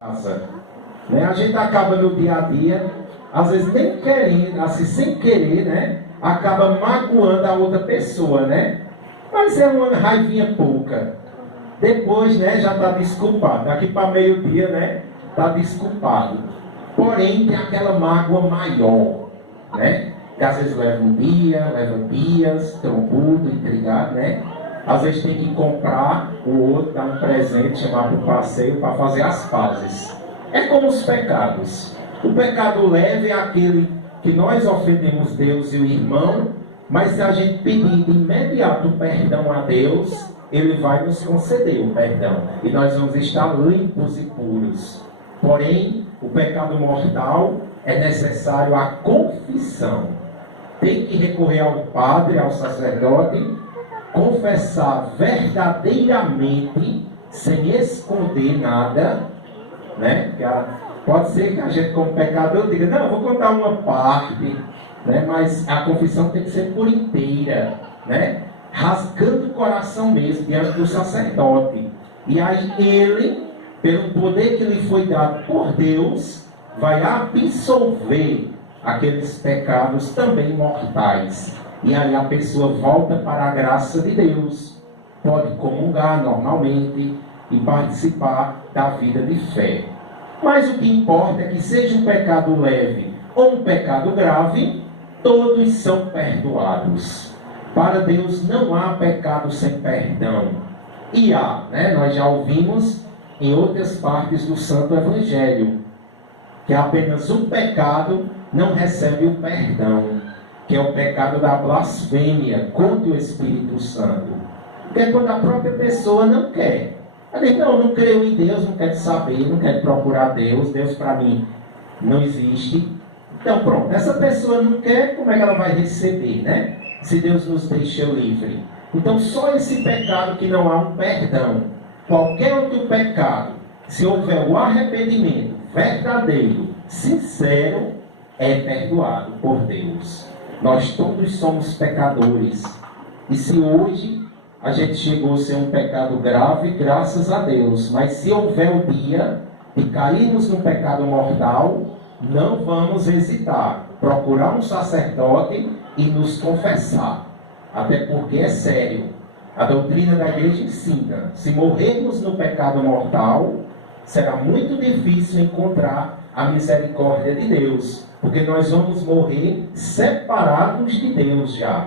casa, né? A gente acaba no dia a dia, às vezes nem querendo, assim, sem querer, né? Acaba magoando a outra pessoa, né? Mas é uma raivinha pouca. Depois, né, já está desculpado. Daqui para meio-dia, né? Está desculpado. Porém, tem aquela mágoa maior, né? Que às vezes leva um dia, leva dias, trombudo, intrigado, né? Às vezes tem que comprar o outro, dar um presente, chamar para o passeio para fazer as pazes. É como os pecados. O pecado leve é aquele que nós ofendemos Deus e o irmão, mas se a gente pedir de imediato perdão a Deus, Ele vai nos conceder o perdão. E nós vamos estar limpos e puros. Porém, o pecado mortal é necessário a confissão. Tem que recorrer ao padre, ao sacerdote, confessar verdadeiramente, sem esconder nada, né? Pode ser que a gente, como pecador, diga, não, eu vou contar uma parte, né? Mas a confissão tem que ser por inteira, né? Rasgando o coração mesmo, diante do sacerdote. E aí ele, pelo poder que lhe foi dado por Deus, vai absolver aqueles pecados também mortais. E aí a pessoa volta para a graça de Deus, pode comungar normalmente e participar da vida de fé. Mas o que importa é que seja um pecado leve ou um pecado grave, todos são perdoados. Para Deus não há pecado sem perdão. E há, né? Nós já ouvimos em outras partes do Santo Evangelho, que apenas um pecado não recebe o perdão, que é o pecado da blasfêmia contra o Espírito Santo. Que é quando a própria pessoa não quer. Ela diz, não, não creio em Deus, não quero saber, não quero procurar Deus, Deus para mim não existe. Então pronto, essa pessoa não quer, como é que ela vai receber, né? Se Deus nos deixa livre. Então só esse pecado que não há um perdão. Qualquer outro pecado, se houver o arrependimento verdadeiro, sincero, é perdoado por Deus. Nós todos somos pecadores. E se hoje a gente chegou a ser um pecado grave, graças a Deus. Mas se houver o dia de cairmos no pecado mortal, não vamos hesitar. Procurar um sacerdote e nos confessar. Até porque é sério. A doutrina da igreja ensina. Se morrermos no pecado mortal, será muito difícil encontrar a misericórdia de Deus. Porque nós vamos morrer separados de Deus já.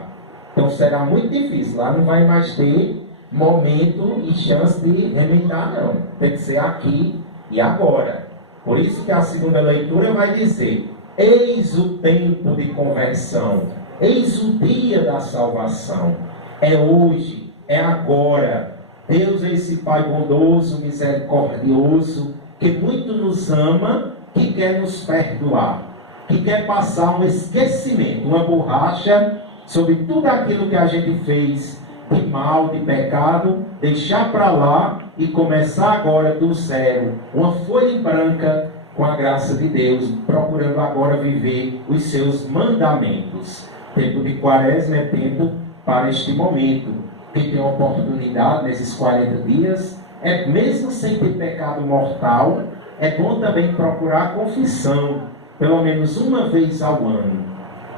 Então será muito difícil. Lá não vai mais ter momento e chance de remendar, não. Tem que ser aqui e agora. Por isso que a segunda leitura vai dizer: eis o tempo de conversão. Eis o dia da salvação. É hoje, é agora. Deus é esse Pai bondoso, misericordioso, que muito nos ama, que quer nos perdoar, que quer passar um esquecimento, uma borracha sobre tudo aquilo que a gente fez de mal, de pecado, deixar para lá e começar agora do zero, uma folha em branca com a graça de Deus, procurando agora viver os seus mandamentos. Tempo de quaresma é tempo para este momento. Quem tem a oportunidade nesses 40 dias, mesmo sem ter pecado mortal, é bom também procurar a confissão, pelo menos uma vez ao ano.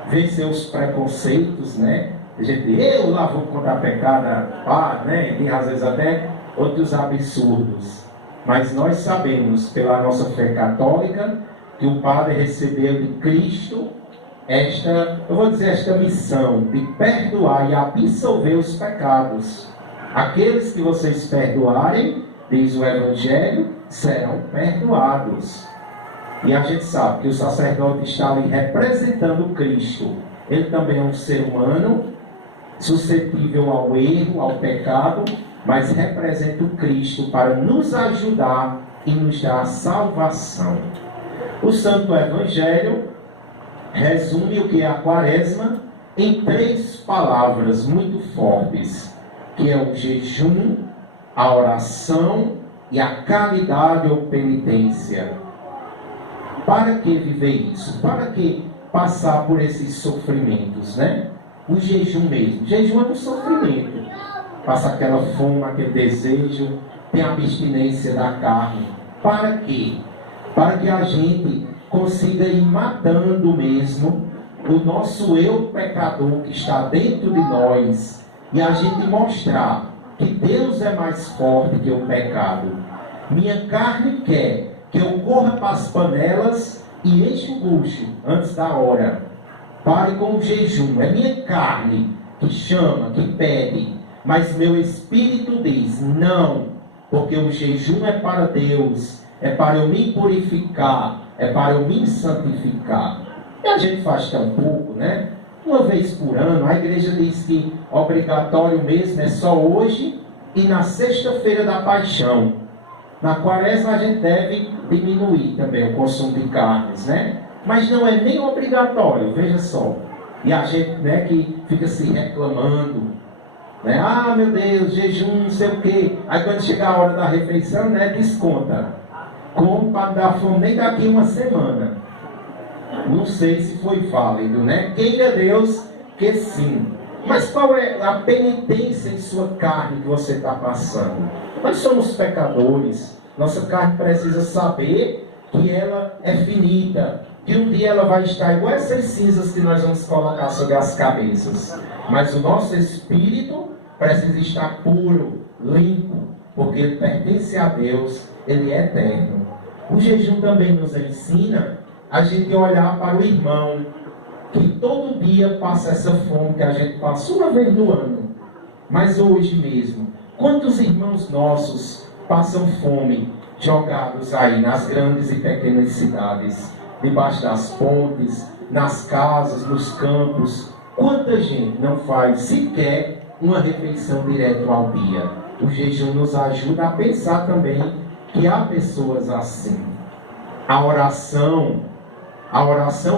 Vencer os preconceitos, né? A gente, eu lá vou contar pecado, né? E às vezes até outros absurdos. Mas nós sabemos, pela nossa fé católica, que o Padre recebeu de Cristo esta missão de perdoar e absolver os pecados. Aqueles que vocês perdoarem, diz o Evangelho, serão perdoados. E a gente sabe que o sacerdote está ali representando Cristo. Ele também é um ser humano, suscetível ao erro, ao pecado, mas representa o Cristo para nos ajudar e nos dar a salvação. O Santo Evangelho resume o que é a quaresma em 3 palavras muito fortes, que é o jejum, a oração e a caridade ou penitência. Para que viver isso? Para que passar por esses sofrimentos, né? O jejum mesmo. O jejum é um sofrimento. Passa aquela fome, aquele desejo, tem a abstinência da carne. Para quê? Para que a gente consiga ir matando mesmo o nosso eu pecador que está dentro de nós e a gente mostrar que Deus é mais forte que o pecado. Minha carne quer que eu corra para as panelas e enche o bucho antes da hora. Pare com o jejum. É minha carne que chama, que pede, mas meu espírito diz não, porque o jejum é para Deus, é para eu me purificar, é para eu me santificar. E a gente faz tão pouco, né? Uma vez por ano, a igreja diz que obrigatório mesmo é só hoje e na sexta-feira da paixão. Na quaresma a gente deve diminuir também o consumo de carnes, né? Mas não é nem obrigatório, veja só. E a gente, né, que fica se reclamando, né? Ah, meu Deus, jejum, não sei o quê. Aí quando chegar a hora da refeição, né, desconta. Como para não dar fome nem daqui uma semana. Não sei se foi válido, né? Queira Deus que sim. Mas qual é a penitência em sua carne que você está passando? Nós somos pecadores. Nossa carne precisa saber que ela é finita. Que um dia ela vai estar igual essas cinzas que nós vamos colocar sobre as cabeças. Mas o nosso espírito precisa estar puro, limpo, porque ele pertence a Deus, ele é eterno. O jejum também nos ensina a gente olhar para o irmão, que todo dia passa essa fome que a gente passa uma vez no ano. Mas hoje mesmo, quantos irmãos nossos passam fome jogados aí nas grandes e pequenas cidades? Debaixo das pontes, nas casas, nos campos. Quanta gente não faz sequer uma refeição direto ao dia? O jejum nos ajuda a pensar também que há pessoas assim. A oração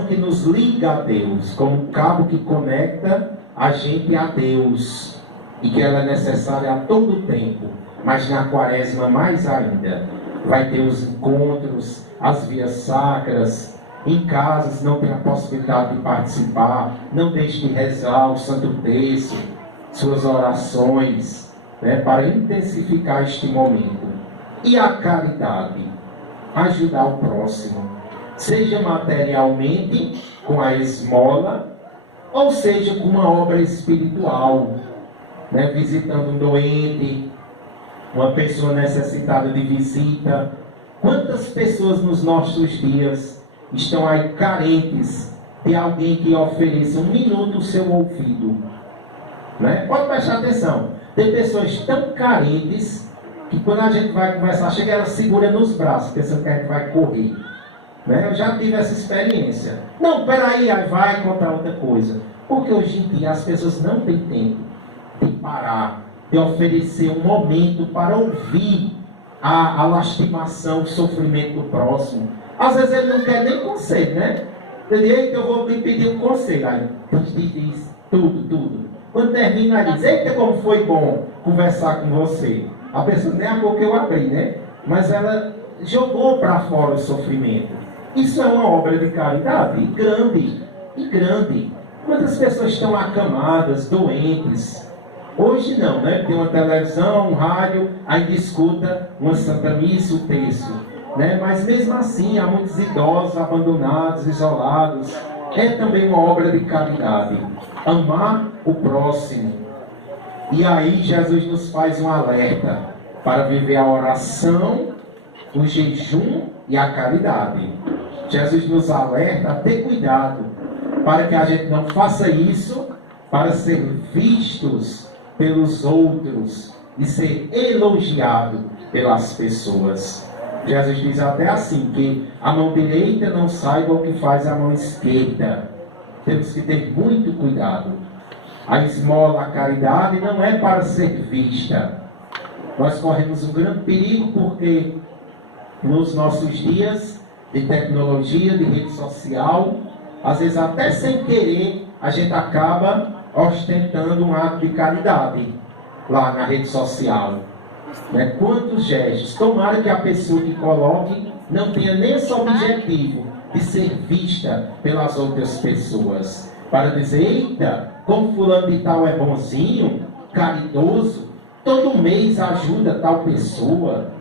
que nos liga a Deus, como um cabo que conecta a gente a Deus, e que ela é necessária a todo tempo, mas na quaresma mais ainda. Vai ter os encontros, as vias sacras. Em casa, se não tem a possibilidade de participar, não deixe de rezar o Santo Terço, suas orações, né, para intensificar este momento. E a caridade, ajudar o próximo, seja materialmente, com a esmola, ou seja com uma obra espiritual, né, visitando um doente, uma pessoa necessitada de visita. Quantas pessoas nos nossos dias estão aí carentes de alguém que ofereça um minuto o seu ouvido, né? Pode prestar atenção, tem pessoas tão carentes que quando a gente vai conversar, chega ela segura nos braços, pensando que a gente vai correr, né? Eu já tive essa experiência. Não, peraí, aí vai contar outra coisa, porque hoje em dia as pessoas não têm tempo de parar, de oferecer um momento para ouvir a lastimação, o sofrimento do próximo. Às vezes ele não quer nem conselho, né? Ele diz, eita, eu vou lhe pedir um conselho. Aí Deus te diz tudo. Quando termina, ele diz, eita, como foi bom conversar com você. A pessoa nem a boca eu abri, né? Mas ela jogou para fora o sofrimento. Isso é uma obra de caridade e grande. Quantas pessoas estão acamadas, doentes? Hoje não, né? Tem uma televisão, um rádio, aí escuta uma Santa Missa, o terço, né? Mas mesmo assim, há muitos idosos abandonados, isolados. É também uma obra de caridade. Amar o próximo. E aí Jesus nos faz um alerta para viver a oração, o jejum e a caridade. Jesus nos alerta a ter cuidado para que a gente não faça isso para ser vistos pelos outros e ser elogiado pelas pessoas. Jesus diz até assim, que a mão direita não saiba o que faz a mão esquerda. Temos que ter muito cuidado. A esmola, a caridade não é para ser vista. Nós corremos um grande perigo porque nos nossos dias de tecnologia, de rede social, às vezes até sem querer, a gente acaba ostentando um ato de caridade lá na rede social, né? Quantos gestos. Tomara que a pessoa que coloque não tenha nem esse objetivo de ser vista pelas outras pessoas, para dizer, eita, como fulano de tal é bonzinho, caridoso, todo mês ajuda tal pessoa.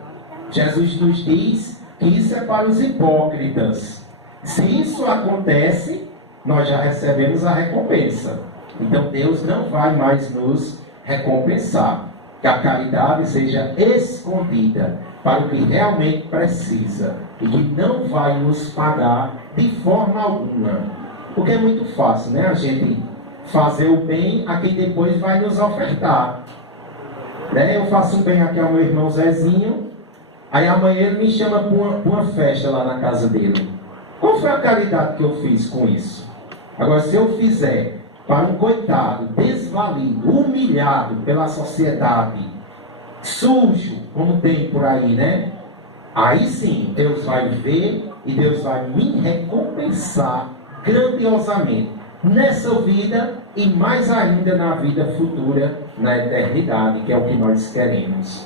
Jesus nos diz que isso é para os hipócritas. Se isso acontece, nós já recebemos a recompensa. Então Deus não vai mais nos recompensar. Que a caridade seja escondida para o que realmente precisa e que não vai nos pagar de forma alguma. Porque é muito fácil, né? A gente fazer o bem a quem depois vai nos ofertar. Né? Eu faço bem aqui ao meu irmão Zezinho, aí amanhã ele me chama para uma festa lá na casa dele. Qual foi a caridade que eu fiz com isso? Agora, se eu fizer para um coitado, desvalido, humilhado pela sociedade, sujo, como tem por aí, né? Aí sim, Deus vai ver e Deus vai me recompensar grandiosamente nessa vida e mais ainda na vida futura, na eternidade, que é o que nós queremos.